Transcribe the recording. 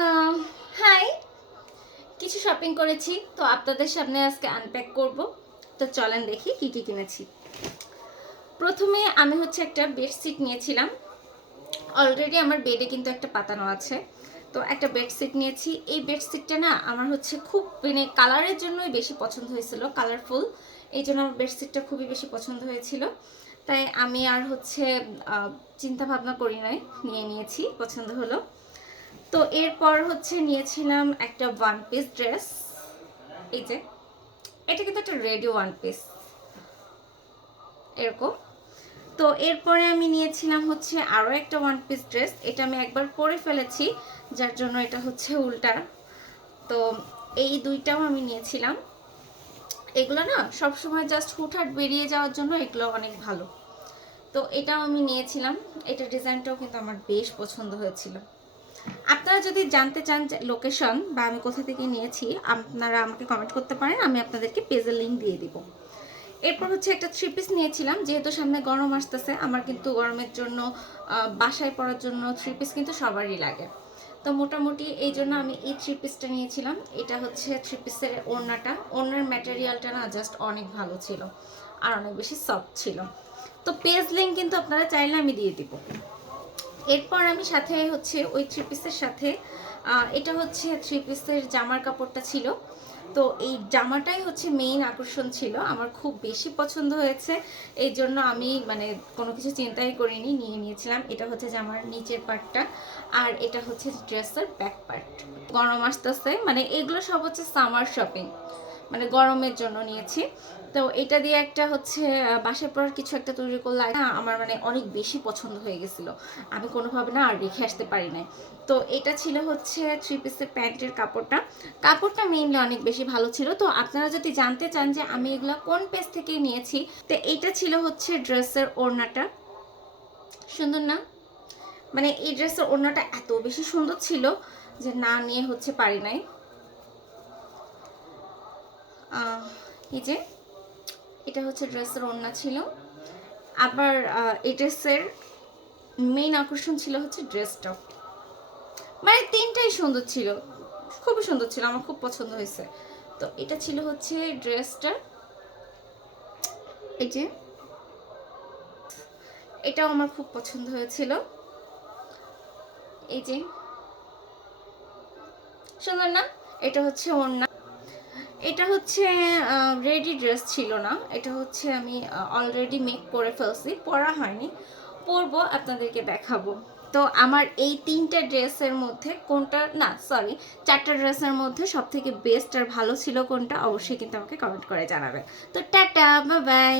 আহ, high, কিছু shopping করেছি তো আপনাদের সামনে আজকে আনপ্যাক করব। তো চলেন দেখি কি কি কিনেছি। প্রথমে আমি একটা বেডশিট নিয়েছিলাম। অলরেডি আমার বেডে কিন্তু একটা পাতানো আছে। তো একটা বেডশিট নিয়েছি। এই বেডশিটটা না আমার খুব মানে কালারের জন্যই বেশি পছন্দ হয়েছিল, কালারফুল। এই জন্য আমার বেডশিটটা খুবই বেশি পছন্দ হয়েছিল। তাই আমি আর চিন্তা ভাবনা করি নাই, নিয়ে নিয়েছি, পছন্দ হলো। তো এরপর নিয়েছিলাম একটা ওয়ান পিস ড্রেস। এই যে এটা কিন্তু একটা রেডি ওয়ান পিস এরকম। তো এরপরে আমি নিয়েছিলাম আরও একটা ওয়ান পিস ড্রেস। এটা আমি একবার পরে ফেলেছি, যার জন্য এটা উল্টা। তো এই দুইটাও আমি নিয়েছিলাম। এগুলো না সবসময় জাস্ট হুটহাট বেরিয়ে যাওয়ার জন্য এগুলো অনেক ভালো। তো এটাও আমি নিয়েছিলাম। এটা ডিজাইনটাও কিন্তু আমার বেশ পছন্দ হয়েছিল। আপনারা যদি জানতে চান লোকেশন বা আমি কোথা থেকে নিয়েছি, আপনারা আমাকে কমেন্ট করতে পারেন, আমি আপনাদেরকে পেজের লিঙ্ক দিয়ে দিব। এরপর একটা থ্রি পিস নিয়েছিলাম, যেহেতু সামনে গরম আসতেছে। আমার কিন্তু গরমের জন্য বাসায় পরার জন্য থ্রি পিস কিন্তু সবারই লাগে। তো মোটামুটি এই জন্য আমি এই থ্রি পিসটা নিয়েছিলাম। এটা থ্রি পিসের ওড়নাটা, ওড়নার ম্যাটেরিয়ালটা না জাস্ট অনেক ভালো ছিল আর অনেক বেশি সফট ছিল। তো পেজ লিঙ্ক কিন্তু আপনারা চাইলে আমি দিয়ে দিব। এরপর আমি সাথে ওই থ্রি পিসের সাথে এটা থ্রি পিসের জামার কাপড়টা ছিল। তো এই জামাটাই মেইন আকর্ষণ ছিল, আমার খুব বেশি পছন্দ হয়েছে। এই জন্য আমি মানে কোনো কিছু চিন্তাই করিনি, নিয়ে নিয়েছিলাম। এটা জামার নিচের পার্টটা, আর এটা ড্রেসের ব্যাক পার্ট। গরম আসতেছে, মানে এগুলো সব সামার শপিং, মানে গরমের জন্য নিয়েছি। তো এটা দিয়ে একটা বাসায় পরার কিছু একটা তৈরি করলে আমার মানে অনেক বেশি পছন্দ হয়ে গেছিল। আমি কোনোভাবে না আর রেখে আসতে পারি নাই। তো এটা ছিল থ্রি পিসের প্যান্টের কাপড়টা। কাপড়টা মেইনলি অনেক বেশি ভালো ছিল। তো আপনারা যদি জানতে চান যে আমি এগুলো কোন পেজ থেকে নিয়েছি, তো এটা ছিল ড্রেসের ওড়নাটা। সুন্দর না? মানে এই ড্রেসের ওড়নাটা এত বেশি সুন্দর ছিল যে না নিয়ে পারি নাই। এই যে এটা ড্রেসের ওড়না ছিল। আবার এই ড্রেসের মেইন আকর্ষণ ছিল ড্রেসটা। মানে তিনটাই সুন্দর ছিল, খুবই সুন্দর ছিল, আমার খুব পছন্দ হয়েছে। তো এটা ছিল ড্রেসটা। এই যে এটাও আমার খুব পছন্দ হয়েছিল। এই যে সুন্দর না? এটা ওড়না। এটা রেডি ড্রেস ছিল না, এটা আমি অলরেডি মেক করে ফেলছি, পরা হয়নি, পরবো, আপনাদেরকে দেখাবো। তো আমার এই তিনটা ড্রেসের মধ্যে কোনটা, না সরি, চারটা ড্রেসের মধ্যে সব থেকে বেস্ট আর ভালো ছিল কোনটা, অবশ্যই কিন্তু আমাকে কমেন্ট করে জানাবেন। তো টাটা, বাই বাই।